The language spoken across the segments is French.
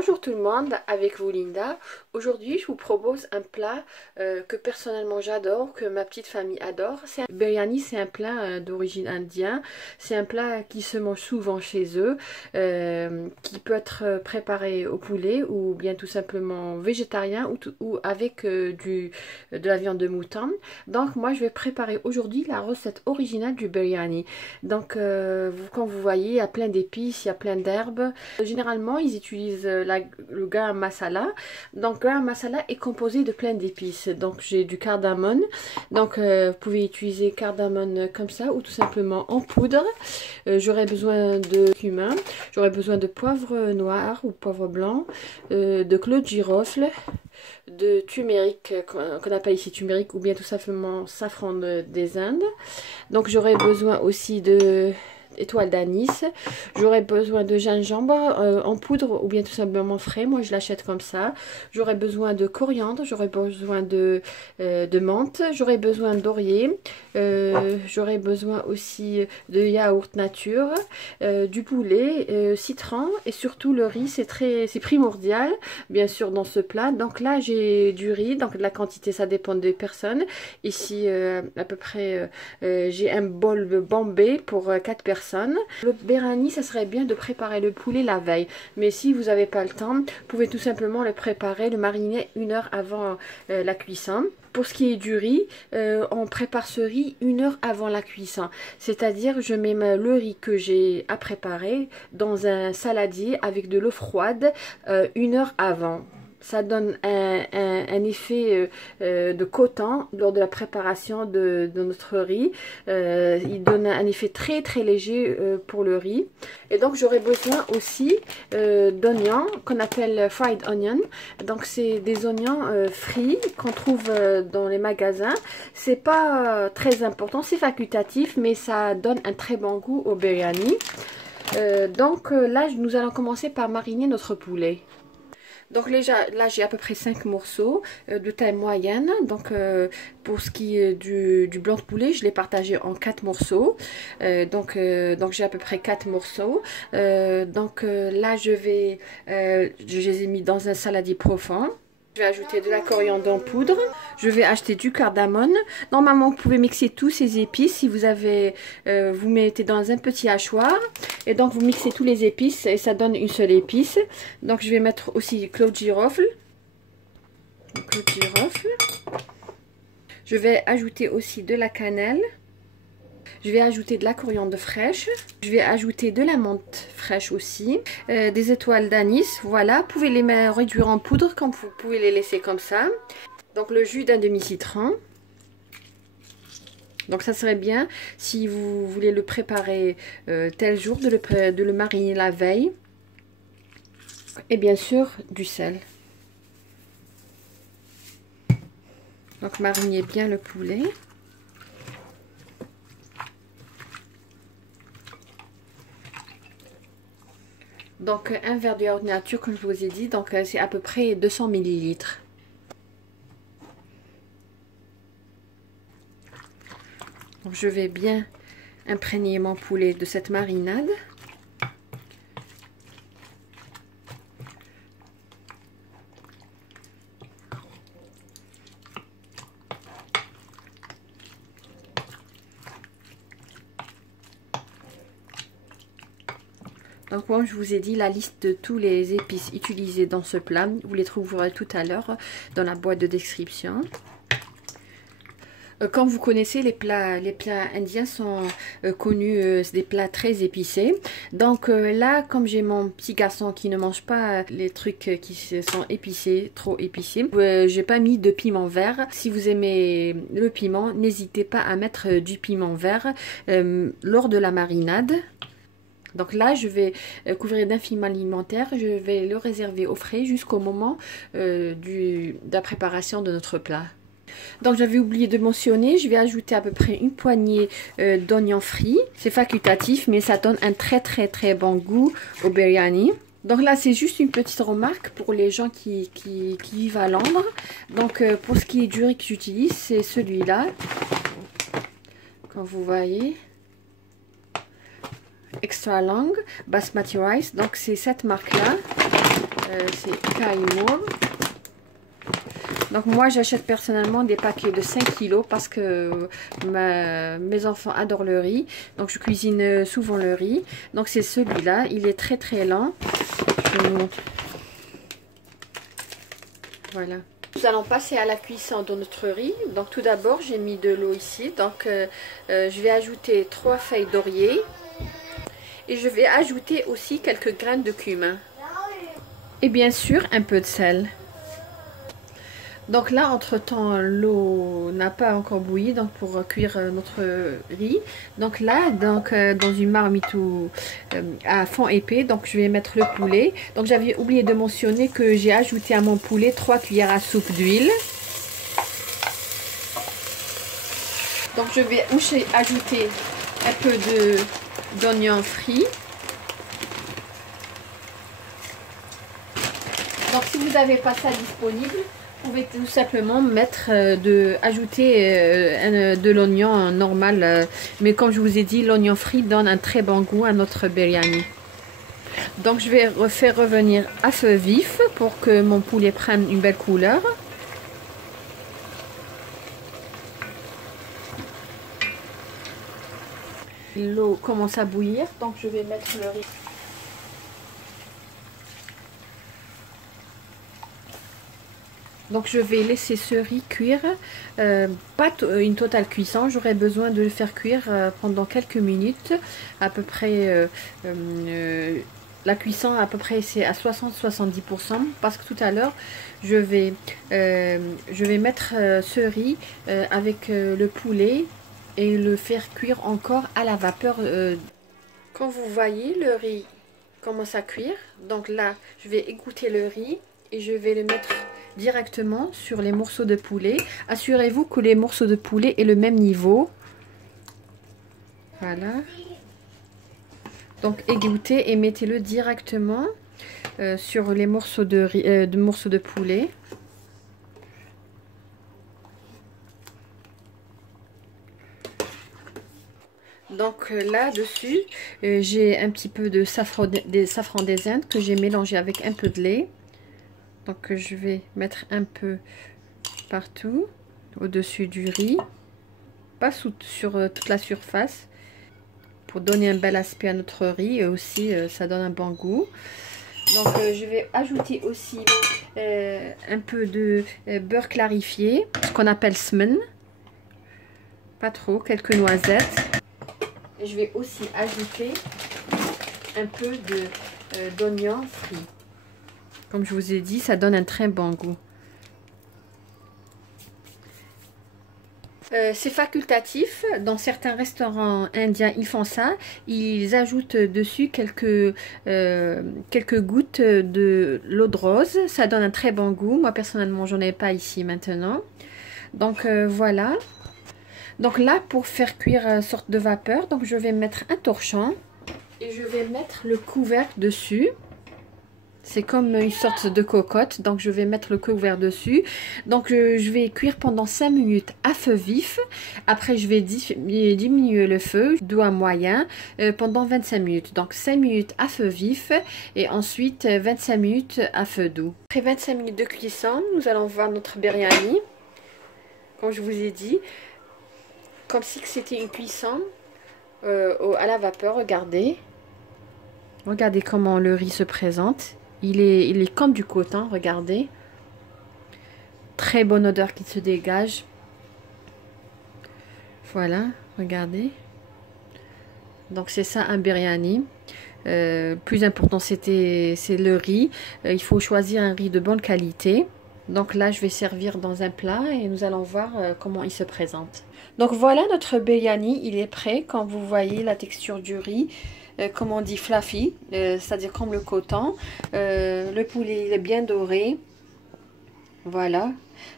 Bonjour tout le monde, avec vous Linda. Aujourd'hui je vous propose un plat que personnellement j'adore, que ma petite famille adore. Biryani, c'est un plat d'origine indienne. C'est un plat qui se mange souvent chez eux, qui peut être préparé au poulet ou bien tout simplement végétarien ou avec de la viande de mouton. Donc moi je vais préparer aujourd'hui la recette originale du biryani. Donc comme vous voyez, il y a plein d'épices, il y a plein d'herbes. Généralement ils utilisent le garam masala. Donc garam masala est composé de plein d'épices. Donc j'ai du cardamone. Donc vous pouvez utiliser cardamone comme ça ou tout simplement en poudre. J'aurai besoin de cumin. J'aurai besoin de poivre noir ou poivre blanc, de clou de girofle, de turmeric qu'on appelle ici turmeric ou bien tout simplement safran des Indes. Donc j'aurai besoin aussi de étoile d'anis. J'aurais besoin de gingembre en poudre ou bien tout simplement frais. Moi je l'achète comme ça. J'aurais besoin de coriandre. J'aurais besoin de menthe. J'aurais besoin d'orier. J'aurais besoin aussi de yaourt nature, du poulet, citron et surtout le riz. C'est primordial bien sûr dans ce plat. Donc là j'ai du riz. Donc la quantité ça dépend des personnes. Ici à peu près j'ai un bol de Bombay pour 4 personnes. Le biryani, ça serait bien de préparer le poulet la veille. Mais si vous n'avez pas le temps, vous pouvez tout simplement le préparer, le mariner 1 heure avant la cuisson. Pour ce qui est du riz, on prépare ce riz 1 heure avant la cuisson. C'est-à-dire, je mets le riz que j'ai à préparer dans un saladier avec de l'eau froide 1 heure avant. Ça donne un effet de coton lors de la préparation de notre riz. Il donne un effet très très léger pour le riz. Et donc j'aurai besoin aussi d'oignons qu'on appelle fried onion. Donc c'est des oignons frits qu'on trouve dans les magasins. C'est pas très important, c'est facultatif, mais ça donne un très bon goût au biryani. Donc là nous allons commencer par mariner notre poulet. Donc là j'ai à peu près 5 morceaux de taille moyenne. Donc pour ce qui est du blanc de poulet, je l'ai partagé en 4 morceaux. Donc j'ai à peu près 4 morceaux. Là je les ai mis dans un saladier profond. Je vais ajouter de la coriandre en poudre. Je vais acheter du cardamone. Normalement, vous pouvez mixer tous ces épices. Si vous avez, vous mettez dans un petit hachoir. Et donc, vous mixez tous les épices et ça donne une seule épice. Donc, je vais mettre aussi clou de girofle. Je vais ajouter aussi de la cannelle. Je vais ajouter de la coriandre fraîche. Je vais ajouter de la menthe fraîche aussi. Des étoiles d'anis. Voilà, vous pouvez les réduire en poudre comme vous pouvez les laisser comme ça. Donc le jus d'un demi-citron. Donc ça serait bien si vous voulez le préparer tel jour de le mariner la veille. Et bien sûr du sel. Donc marinez bien le poulet. Donc un verre de yaourt nature comme je vous ai dit, donc c'est à peu près 200 ml. Donc je vais bien imprégner mon poulet de cette marinade. Donc comme je vous ai dit, la liste de tous les épices utilisées dans ce plat, vous les trouverez tout à l'heure dans la boîte de description. Comme vous connaissez, les plats indiens sont connus, c'est des plats très épicés. Donc là, comme j'ai mon petit garçon qui ne mange pas les trucs qui sont épicés, trop épicés, j'ai pas mis de piment vert. Si vous aimez le piment, n'hésitez pas à mettre du piment vert lors de la marinade. Donc là, je vais couvrir d'un film alimentaire. Je vais le réserver au frais jusqu'au moment de la préparation de notre plat. Donc j'avais oublié de mentionner, je vais ajouter à peu près une poignée d'oignons frits. C'est facultatif, mais ça donne un très très très bon goût au biryani. Donc là, c'est juste une petite remarque pour les gens qui vivent à Londres. Donc pour ce qui est du riz que j'utilise, c'est celui-là. Comme vous voyez. Extra long basmati rice, donc c'est cette marque là c'est Kaimo. Donc moi j'achète personnellement des paquets de 5 kilos parce que mes enfants adorent le riz. Donc je cuisine souvent le riz. Donc c'est celui-là, il est très très lent. Je vous montre. Voilà. Nous allons passer à la cuisson de notre riz. Donc tout d'abord j'ai mis de l'eau ici. Donc je vais ajouter 3 feuilles d'oreiller. Et je vais ajouter aussi quelques graines de cumin. Et bien sûr un peu de sel. Donc là, entre-temps, l'eau n'a pas encore bouilli donc pour cuire notre riz. Donc là, dans une marmite à fond épais, donc je vais mettre le poulet. Donc j'avais oublié de mentionner que j'ai ajouté à mon poulet 3 cuillères à soupe d'huile. Donc je vais ajouter un peu d'oignons frits. Donc si vous n'avez pas ça disponible, vous pouvez tout simplement ajouter de l'oignon normal. Mais comme je vous ai dit, l'oignon frit donne un très bon goût à notre biryani. Donc je vais faire revenir à feu vif pour que mon poulet prenne une belle couleur. L'eau commence à bouillir, donc je vais mettre le riz. Donc je vais laisser ce riz cuire, pas une totale cuisson, j'aurai besoin de le faire cuire pendant quelques minutes, à peu près, la cuisson à peu près c'est à 60-70%, parce que tout à l'heure je vais mettre ce riz avec le poulet et le faire cuire encore à la vapeur. Quand vous voyez le riz commence à cuire, donc là je vais égoutter le riz et je vais le mettre directement sur les morceaux de poulet. Assurez-vous que les morceaux de poulet aient le même niveau. Voilà. Donc égouttez et mettez-le directement sur les morceaux de poulet. Donc là-dessus, j'ai un petit peu de safran des Indes que j'ai mélangé avec un peu de lait. Donc je vais mettre un peu partout, au-dessus du riz, pas sur toute la surface, pour donner un bel aspect à notre riz et aussi ça donne un bon goût. Donc je vais ajouter aussi un peu de beurre clarifié, ce qu'on appelle smen, pas trop, quelques noisettes. Et je vais aussi ajouter un peu d'oignon frit. Comme je vous ai dit, ça donne un très bon goût. C'est facultatif. Dans certains restaurants indiens, ils font ça. Ils ajoutent dessus quelques gouttes de l'eau de rose. Ça donne un très bon goût. Moi, personnellement, j'en ai pas ici maintenant. Donc, voilà. Donc là, pour faire cuire une sorte de vapeur, donc je vais mettre un torchon. Et je vais mettre le couvercle dessus. C'est comme une sorte de cocotte, donc je vais mettre le couvert dessus. Donc je vais cuire pendant 5 minutes à feu vif. Après je vais diminuer le feu, doux à moyen, pendant 25 minutes. Donc 5 minutes à feu vif et ensuite 25 minutes à feu doux. Après 25 minutes de cuisson, nous allons voir notre biryani. Comme je vous ai dit, comme si c'était une cuisson à la vapeur, regardez. Regardez comment le riz se présente. Il est comme du coton, regardez. Très bonne odeur qui se dégage. Voilà, regardez. Donc c'est ça un biryani. Plus important c'est le riz. Il faut choisir un riz de bonne qualité. Donc là je vais servir dans un plat et nous allons voir comment il se présente. Donc voilà notre biryani, il est prêt. Quand vous voyez la texture du riz, comme on dit fluffy, c'est-à-dire comme le coton. Le poulet il est bien doré. Voilà.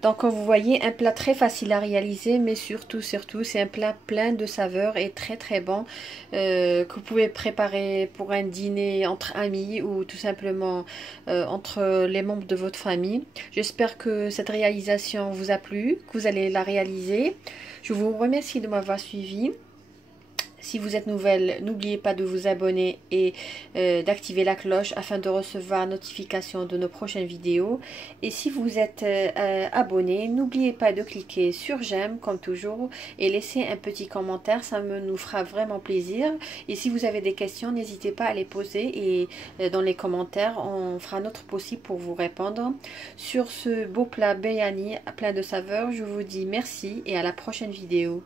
Donc comme vous voyez, un plat très facile à réaliser, mais surtout c'est un plat plein de saveurs et très très bon, que vous pouvez préparer pour un dîner entre amis ou tout simplement entre les membres de votre famille. J'espère que cette réalisation vous a plu, que vous allez la réaliser. Je vous remercie de m'avoir suivi. Si vous êtes nouvelle, n'oubliez pas de vous abonner et d'activer la cloche afin de recevoir notification de nos prochaines vidéos. Et si vous êtes abonné, n'oubliez pas de cliquer sur j'aime comme toujours et laisser un petit commentaire, ça nous fera vraiment plaisir. Et si vous avez des questions, n'hésitez pas à les poser et dans les commentaires, on fera notre possible pour vous répondre. Sur ce beau plat biryani plein de saveurs, je vous dis merci et à la prochaine vidéo.